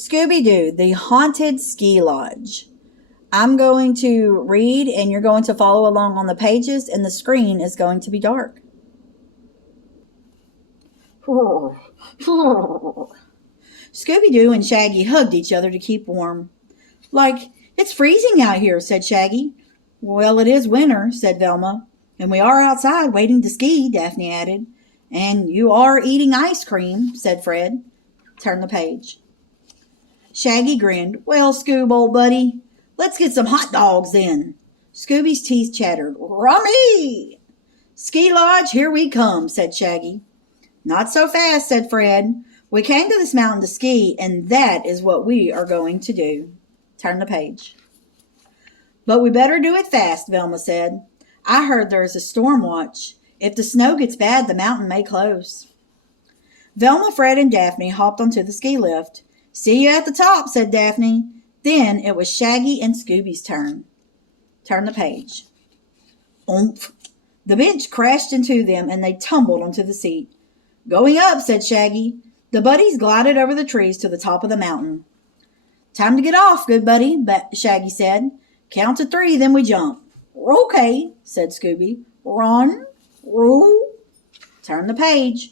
Scooby-Doo, the Haunted Ski Lodge. I'm going to read and you're going to follow along on the pages, and the screen is going to be dark. Scooby-Doo and Shaggy hugged each other to keep warm. Like, it's freezing out here, said Shaggy. Well, it is winter, said Velma. And we are outside waiting to ski, Daphne added. And you are eating ice cream, said Fred. Turn the page. Shaggy grinned. Well, Scoob, old buddy, let's get some hot dogs then. Scooby's teeth chattered. Rummy! Ski Lodge, here we come, said Shaggy. Not so fast, said Fred. We came to this mountain to ski, and that is what we are going to do. Turn the page. But we better do it fast, Velma said. I heard there is a storm watch. If the snow gets bad, the mountain may close. Velma, Fred, and Daphne hopped onto the ski lift. See you at the top, said Daphne. Then it was Shaggy and Scooby's turn. Turn the page. Oomph. The bench crashed into them, and they tumbled onto the seat. Going up, said Shaggy. The buddies glided over the trees to the top of the mountain. Time to get off, good buddy, Shaggy said. Count to 3, then we jump. Okay, said Scooby. Run, roo. Turn the page.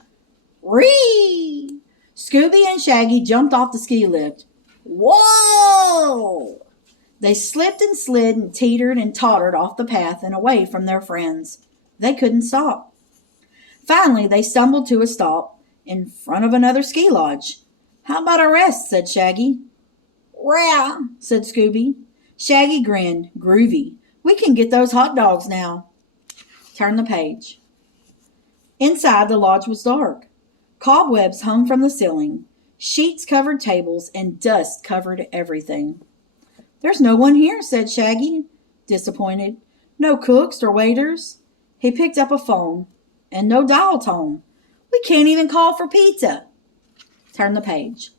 Ree! Scooby and Shaggy jumped off the ski lift. Whoa! They slipped and slid and teetered and tottered off the path and away from their friends. They couldn't stop. Finally, they stumbled to a stop in front of another ski lodge. How about a rest, said Shaggy. Rah, said Scooby. Shaggy grinned. Groovy. We can get those hot dogs now. Turn the page. Inside, the lodge was dark. Cobwebs hung from the ceiling. Sheets covered tables, and dust covered everything. There's no one here, said Shaggy, disappointed. No cooks or waiters. He picked up a phone, and no dial tone. We can't even call for pizza. Turn the page.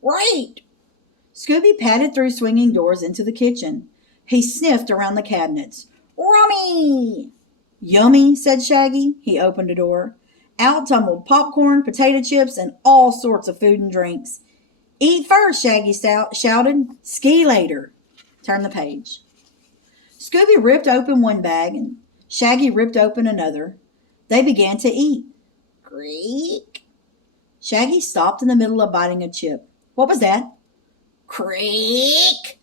Right! Scooby padded through swinging doors into the kitchen. He sniffed around the cabinets. Rummy! Yummy, said Shaggy. He opened a door. Out tumbled popcorn, potato chips, and all sorts of food and drinks. Eat first, Shaggy shouted. Ski later. Turn the page. Scooby ripped open one bag, and Shaggy ripped open another. They began to eat. Creak. Shaggy stopped in the middle of biting a chip. What was that? Creak.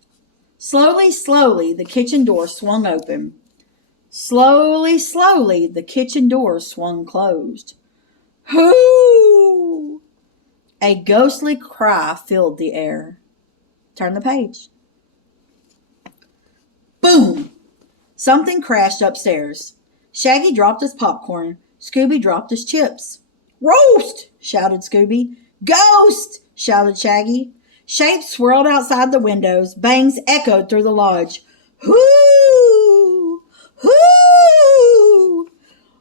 Slowly, slowly, the kitchen door swung open. Slowly, slowly, the kitchen door swung closed. Hoo! A ghostly cry filled the air. Turn the page. Boom! Something crashed upstairs. Shaggy dropped his popcorn. Scooby dropped his chips. Roast! Shouted Scooby. Ghost! Shouted Shaggy. Shapes swirled outside the windows. Bangs echoed through the lodge. Hoo! Hoo!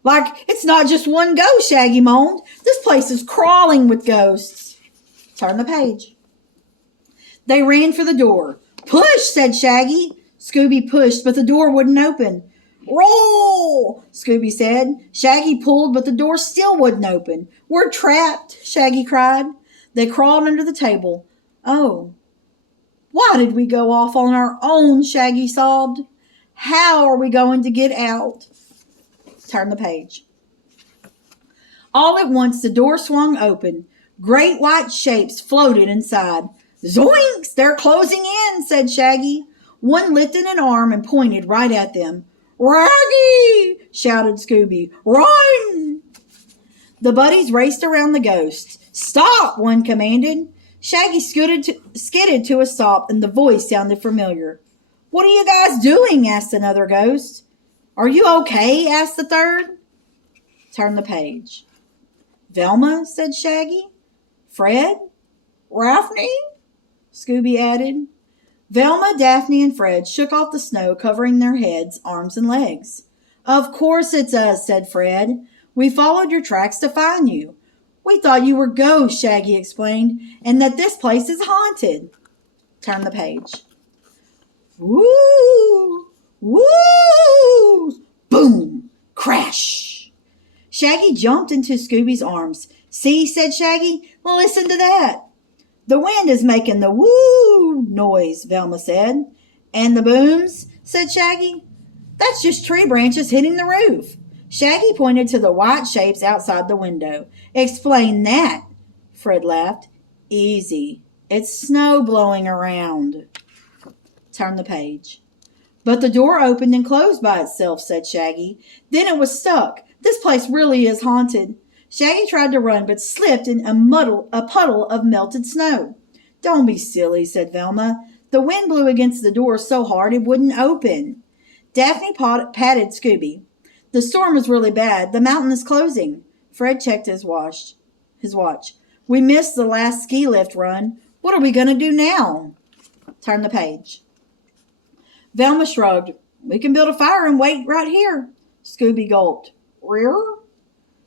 Like, it's not just one ghost, Shaggy moaned. This place is crawling with ghosts. Turn the page. They ran for the door. Push, said Shaggy. Scooby pushed, but the door wouldn't open. Roll, Scooby said. Shaggy pulled, but the door still wouldn't open. We're trapped, Shaggy cried. They crawled under the table. Oh, why did we go off on our own, Shaggy sobbed. How are we going to get out? Turn the page. All at once, the door swung open. Great white shapes floated inside. Zoinks! They're closing in, said Shaggy. One lifted an arm and pointed right at them. Raggy! Shouted Scooby. Run! The buddies raced around the ghost. Stop! One commanded. Shaggy skidded to a stop, and the voice sounded familiar. What are you guys doing? Asked another ghost. Are you okay? Asked the third. Turn the page. Velma, said Shaggy. Fred? Daphne? Scooby added. Velma, Daphne, and Fred shook off the snow, covering their heads, arms, and legs. Of course it's us, said Fred. We followed your tracks to find you. We thought you were ghosts, Shaggy explained, and that this place is haunted. Turn the page. Woo! Woo! Boom! Crash! Shaggy jumped into Scooby's arms. See, said Shaggy, listen to that. The wind is making the woo noise, Velma said. And the booms, said Shaggy. That's just tree branches hitting the roof. Shaggy pointed to the white shapes outside the window. Explain that, Fred laughed. Easy. It's snow blowing around. Turn the page. But the door opened and closed by itself, said Shaggy. Then it was stuck. This place really is haunted. Shaggy tried to run, but slipped in a puddle of melted snow. Don't be silly, said Velma. The wind blew against the door so hard it wouldn't open. Daphne patted Scooby. The storm is really bad. The mountain is closing. Fred checked his watch. We missed the last ski lift run. What are we going to do now? Turn the page. Velma shrugged. We can build a fire and wait right here. Scooby gulped. Rear?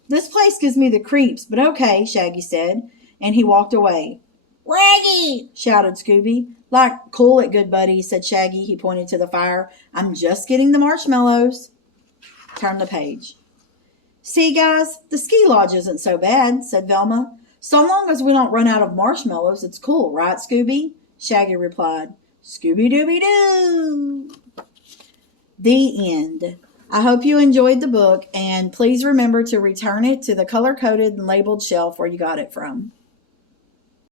This place gives me the creeps, but okay, Shaggy said, and he walked away. Raggy! Shouted Scooby. Like, cool it, good buddy, said Shaggy. He pointed to the fire. I'm just getting the marshmallows. Turn the page. See, guys, the ski lodge isn't so bad, said Velma. So long as we don't run out of marshmallows, it's cool, right, Scooby? Shaggy replied. Scooby-Dooby-Doo! The end. I hope you enjoyed the book, and please remember to return it to the color-coded and labeled shelf where you got it from.